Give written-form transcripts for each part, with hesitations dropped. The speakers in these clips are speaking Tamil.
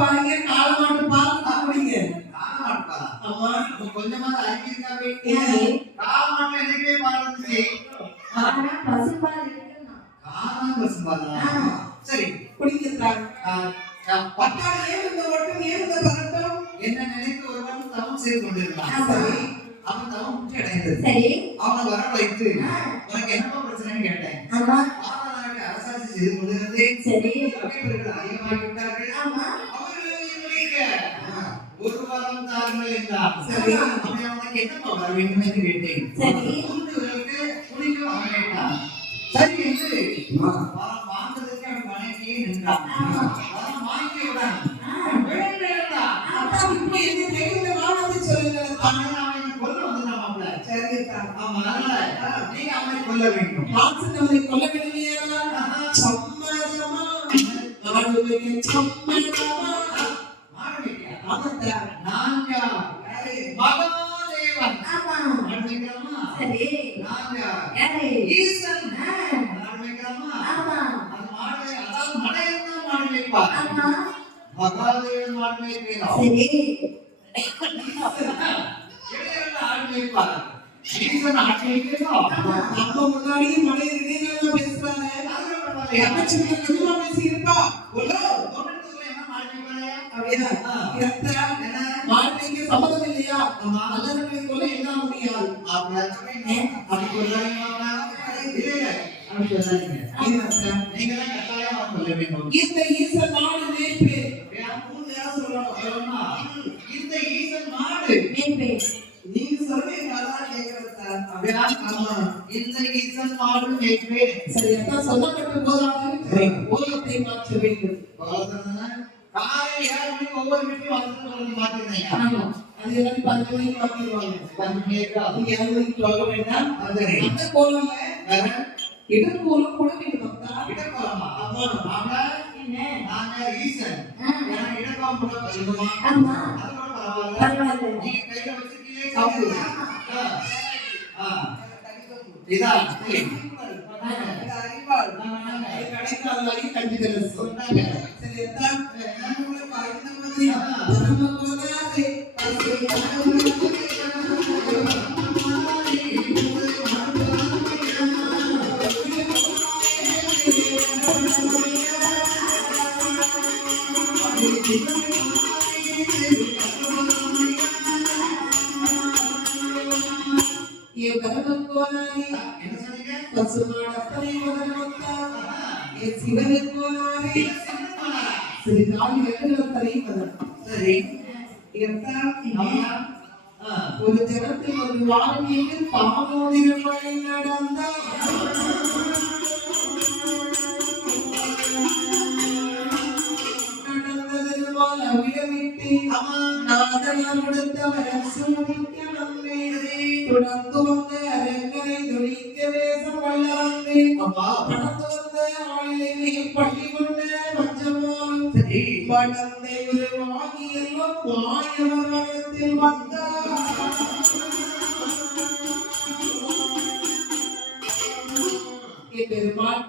பாருங்க கால மாட்டு பால் குடிங்க. கால மாட்டு பாலா? ஆமா. கொஞ்சமாவது அறிஞ்சிருக்காவே. கால மாட்டுல என்னைக்குமே பால் இருந்துச்சு. பசும்பால் இருக்குன்னா. காலம் பசும்பாலா? சரி குடிக்கிறாங்க. பட்டாளி ஏறுந்த ஓட்டம் ஏறுந்த பரட்டம் என்ன நினைத்து ஒருவன் தவம் செய்து கொண்டிருந்தான். சரி அவன் தவம் முற்றி அடைந்தது. சரி அவனை வரவழைத்து உனக்கு என்னப்பா பிரச்சனைன்னு கேட்டேன். ஆமா. பாரத அரசாட்சி செய்து கொண்டிருந்தேன். சரி இவர்கள் அதிகமாகிவிட்டார்கள். ஆமா. அவர்களை ஒரு வரம் தாருங்கள் என்றார். சரி அவன் அவனுக்கு என்னப்பா வர வேண்டும் என்று கேட்டேன். சரி கூண்டுகளுக்கு குளிக்க வர வேண்டாம். சரி என்று வரம் வாங்குவதற்கு அவன் வணங்கியே நின்றான். வரம் வாங்கி விடான். கொல்ல வேண்டும். மாசங்களை கொல்ல வேண்டியவா சம்மதமா ஆடுவதே சம்மதமா மாடுவியா ஆமத்தா நான் யார் மகாதேவன். ஆமா. மாடுவிக்கிறமா சரி நான் யார் யாரு ஈசன். மாடுவிக்கிறமா ஆமா. அது மாடு அதாவது மடையன்னா மாடுவிப்பா. ஆமா. மகாதேவன் மாடுவிக்கிறோம். சரி இடையில ஆடுவிப்பா. ஈசன் ஆடுவிக்கிறோம். நம்ம முன்னாடியே மலை இடையில பேசுறாங்க. என்ன சின்ன கொஞ்சமா பேசியிருப்பா என்ன மாடுவிப்பாயா அப்படியா என்ன மாட்டுக்கு சம்மதம் இல்லையா அல்லது கொலை என்ன முடியாது அப்படி சொல்லாதீங்க. நீங்க தான் கட்டாயமா சொல்ல வேண்டும். இந்த ஈசன் நாடு நேற்று இந்த ஈசன் மாடு மேம்பே நீங்க சொல்றீங்க அதான் கேக்குறதா இந்த ஈசன் மாடு மேய்ப்பே. சரி அதான் சொல்லப்பட்ட போதாவது ஓலத்தை மாற்ற வேண்டும். காலை 7 மணிக்கு ஒவ்வொரு வீட்லயும் வந்து மாத்திருந்தீங்க. ஆமா அது எல்லாம் 10 மணிக்கு மாத்திடுவாங்க. 10 மணிக்கு அது 7 மணிக்கு போக வேண்டாம். சரி அந்த கோலம்ல இடர்கோலம் கூட வேணும். இடக்கோலமா? ஆமா நாம என்ன நாங்க ஈசன் இடக்கோலம் கூட சொல்லுமா? ஆமா. அதோட பரவாயில்ல. பரவாயில்ல. நீங்க கையில வச்சிருக்கீங்களே சாப்பிடு. இதான் அறிவாள் கடைக்கால வரை கண்டிதல் சொன்னாங்க. சரி எல்லாம் நம்மள பறந்த மாதிரி நம்ம கோலாதே ये बरम कोनारी என்ன சொன்னீங்க? பசுமாட பனை மதனமத்தா ये சிவன கோனாரி சரி நாலு வெள்ளல தரை மதன் சரி இதத்தான் ஒரு ஜனத்தில் ஒரு வாழ்க்கையில் பாமோதிகள் வழி நடந்தார். நடந்ததெல்லாம் அவிடமிட்டு நாதனார் கொடுத்தவர் சூடிக்க நம்பி தொடர்ந்து வந்த அரங்கனை துணிக்க வேசம் வல்ல வந்து கடந்து வந்த ஆளிலே பள்ளி கொண்ட மஞ்சமோனும் வளர்ந்த உருவாகி எல்லாம் மாயவர் வனத்தில் வந்தார். பெருமாள்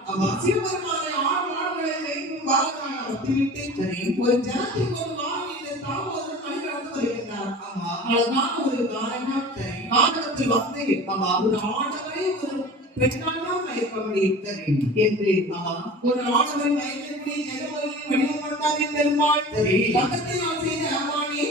சிவபெருமானை 6 நாடுகளை வைக்கும் பாலகான ஒத்திவிட்டு ஒரு ஜனத்திற்கு ஒரு வாழ்வியலை தாழ்வதற்கு வழிநடந்து வருகின்றார். அழகான ஒரு நாடகம் நாடகத்தில் வந்து ஒரு ஆடவரை ஒரு பெண்ணால்தான் மயக்க முடியும் என்று ஒரு ஆடவன் மயக்கக்கூடிய ஜெகவரியை வடிவப்பட்டார் பெருமாள். பக்கத்தை நான் செய்த அம்மானே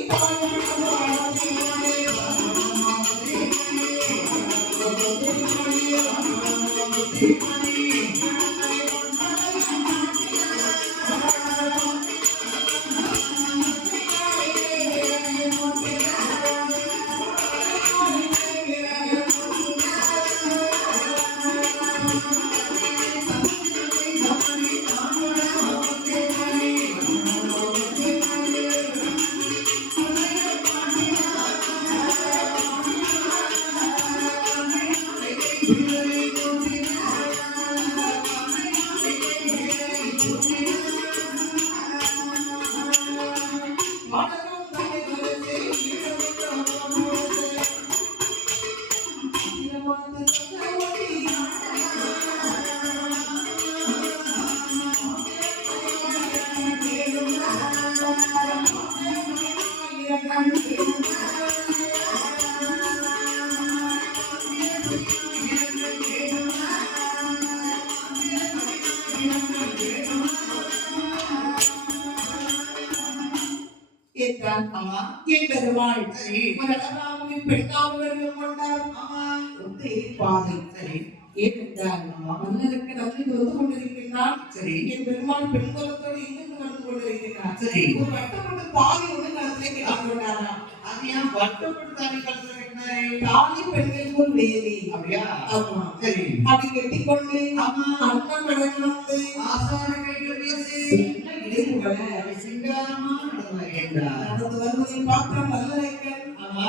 நினைத்தார். ஆமா என் பெருமாள் சரி ஒரு அழகாகவே பெண்ணாக கொண்டார். ஆமா ஒத்தை பாதை சரி ஏனென்றால் மன்னருக்கு நன்றி வந்து கொண்டிருக்கின்றார். சரி என் பெருமாள் பெண்களத்தோடு இருந்து வந்து கொண்டிருக்கிறார். சரி ஒரு வட்டப்பட்ட தாலி ஒன்று கழுத்திலே கட்டி கொண்டாரா. அது ஏன் வட்டப்பட்டு தாலி கழுத்துல கட்டினாரு தாலி பெண்கள் போல் வேலி. அப்படியா ஆமா. சரி அப்படி கட்டிக்கொண்டு ஆமா அண்ணன் கடந்து வந்து ஆசார கைகள் பேசி சின்ன இடைவுகளை சிங்காரமா நடந்து வருகின்றார் நடந்து வருவதை பார்த்த நல்லரைக்கன் ஆமா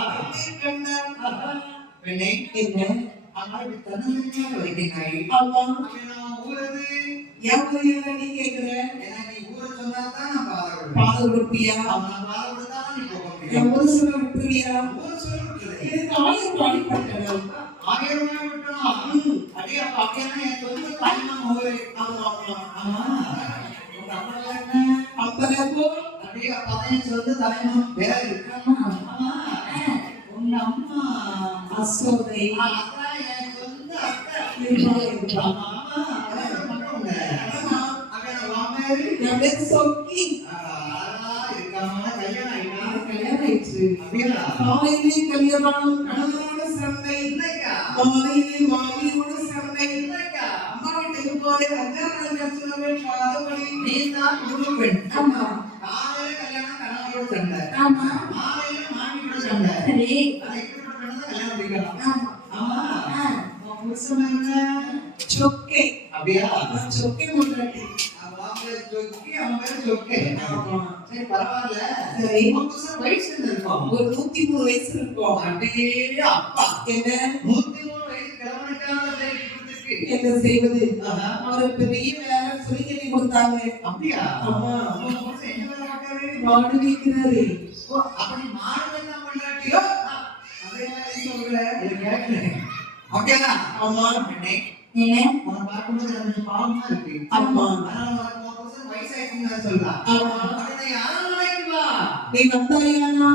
கண்டார். பெண்ணே என்ன ஆனால் தன்னந்தனியாக வருகிறாய் ஆமா நான் ஊரது எவ்வளவு என்ன நீ கேட்கிற? ஏன்னா நீ ஊரை சொன்னாதான் நான் பாதை விடுவேன் பாத கொடுப்பியா? நான் பாதை விடுதான் நீ போக முடியும் என் ஒரு சில விட்டுருவியா? ஊர் சொல்ல விட்டுறது எனக்கு 1000 ரூபாய் அடிப்பட்டனம். 1000 ரூபாய் விட்டணும் அடி அப்ப அப்படியே என் சொந்த தாய்மாம ஊரு ஆமா ஆமா ஆமா உங்க அப்பா என்ன அப்பலப்போ அப்படியே அப்பதான் என் சொந்த தாய்மாமன் பேரு ஆமா உங்க அம்மா அசோதை அதான் என் சொந்த அத்தை இருப்பாங்க. ஆமா அதான் மட்டும் உங்க அக்கா மாமேரு நம்மளே சொக்கி இருக்காம கல்யாணம் ஆயிட்டா கல்யாணம் ஆயிடுச்சு. அப்படியா காலையிலே கல்யாணம் கணவனோட சண்டை, இல்லைக்கா மாலையிலே மாமியோட சண்டை. இல்லைக்கா அம்மா வீட்டுக்கு போய் அஞ்சாவது கட்சியிலே பாதபடி. நீ தான் குடும்ப பெண் ஆமா காலையில கல்யாணம் கணவனோட சண்டை ஆமா மாலையில மாமியோட சண்டை சரி அதை இப்படிப்பட்ட பெண்ணை தான் கல்யாணம் பண்ணிக்கலாம் ஆமா ஆமா உன் புருஷன் என்ன சொக்கை. அப்படியா நான் சொக்கை முன்னாடி. அவன் பேர் சொக்கி அவன் பேர் சொக்கே ஆமா. சரி பரவாயில்ல சரி. உன் புருஷன் வயசு என்ன இருக்கும் ஒரு 103 வயசு இருக்கும். அப்படியே அப்பா என்ன 103 வயசு கிழவனுக்கான செய்தி கொடுத்துருக்கு என்ன செய்வது? ஆஹா. அவரு பெரிய வேலை சொல்லி சொல்லி கொடுத்தாங்க. அப்படியா ஆமா. உன் புருஷன் என்ன வேலை பார்க்கறாரு? மாடு வைக்கிறாரு. ஓ, அப்படி மாடு என்ன பண்றாட்டியோ அதே மாதிரி சொல்ற இதை கேட்கிறேன் ஓகேவா ஆமா. பெண்ணே என்ன உன்னை பார்க்கும்போது எனக்கு பாவமா இருக்கு ஆமா. ஆனா உனக்கு உன் புருஷன் வயசாயிடுச்சுன்னு நான் சொல்றேன் ஆமா. அப்படி நான் யாரும் நாளைக்கு வா நீ வந்தாயானா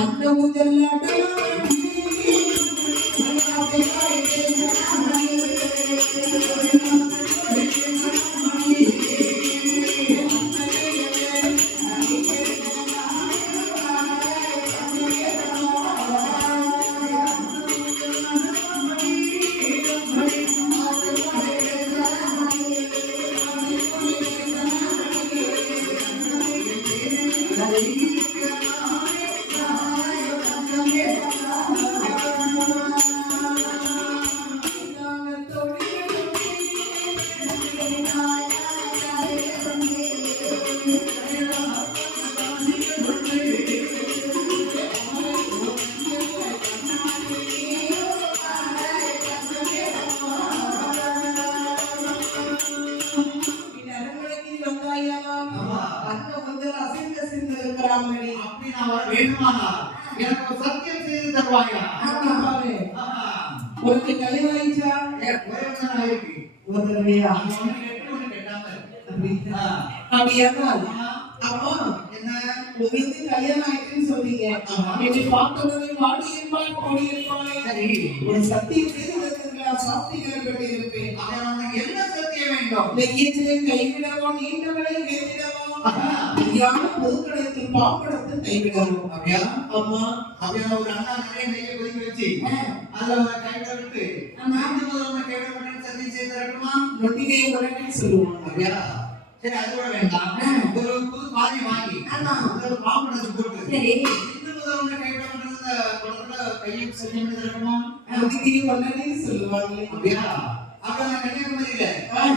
அந்த ஊஞ்சல்லாட்டம் அப்படி நான் வர வேண்டுமானா எனக்கு ஒரு சத்தியம் செய்து தருவாயா உனக்கு கல்யாணம் ஆயிடுச்சா? ஒரே ஒரு நாள் ஆயிருக்கு ஒரு தடவையா? அது ஒண்ணு கேட்டு ஒண்ணு கேட்டாம அப்படியா? அப்படியானால் அம்மா என்ன உங்களுக்கு கல்யாணம் ஆயிடுச்சுன்னு சொன்னீங்க. என்னை பார்த்த உடனே வாடி இருப்பாய் கோடி இருப்பாய். சரி ஒரு சத்தியம் செய்து வைத்திருக்கிறா, சாஸ்திகளை பெற்று இருப்பேன். அவன் உனக்கு என்ன சத்தியம் வேண்டும் நெய்யத்திலே கைவிடவோ நீண்டவளை கைவிடவோ யான பொதுக்கடத்தில் பாம்படத்தை கைவிடவோ. அப்படியா அம்மா அப்படியா ஒரு அண்ணா நிறைய நெய்யை கொதிக்க வச்சு அதுல ஒரு கைவிட விட்டு நான்கு முதல்ல கைவிட மாட்டேன்னு சத்தியம் செய்து தரட்டுமா நொட்டிகையை உடனே சொல்லுவாங்க. அப்படியா சரி அது கூட வேண்டாம் ஒரு புது பாதி வாங்கி ஆமா. ஒரு பாம்படத்தை போட்டு சரி இந்த முதல்ல கைவிட மாட்டேன்னு குளத்துல கையை சத்தியம் செய்து தரட்டுமா நொட்டிகையை உடனே சொல்லுவாங்க. அப்படியா அப்ப நான் கன்னியாகுமரியில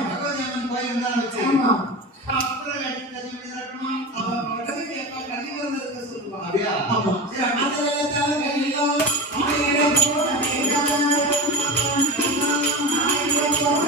பகவதி அம்மன் கோயில் இருந்தாலும் வச்சு ஆமா அப்புறம் எடுத்து சத்தியம் செய்து தரட்டுமா அவன் உடனே கேட்பா, கன்னிவரம் இருக்க சொல்லுவாங்க. அப்படியா ஆமா. சரி அதனால தான் கல்யாணம் ஆயிரம் போல ஆயிரம் போல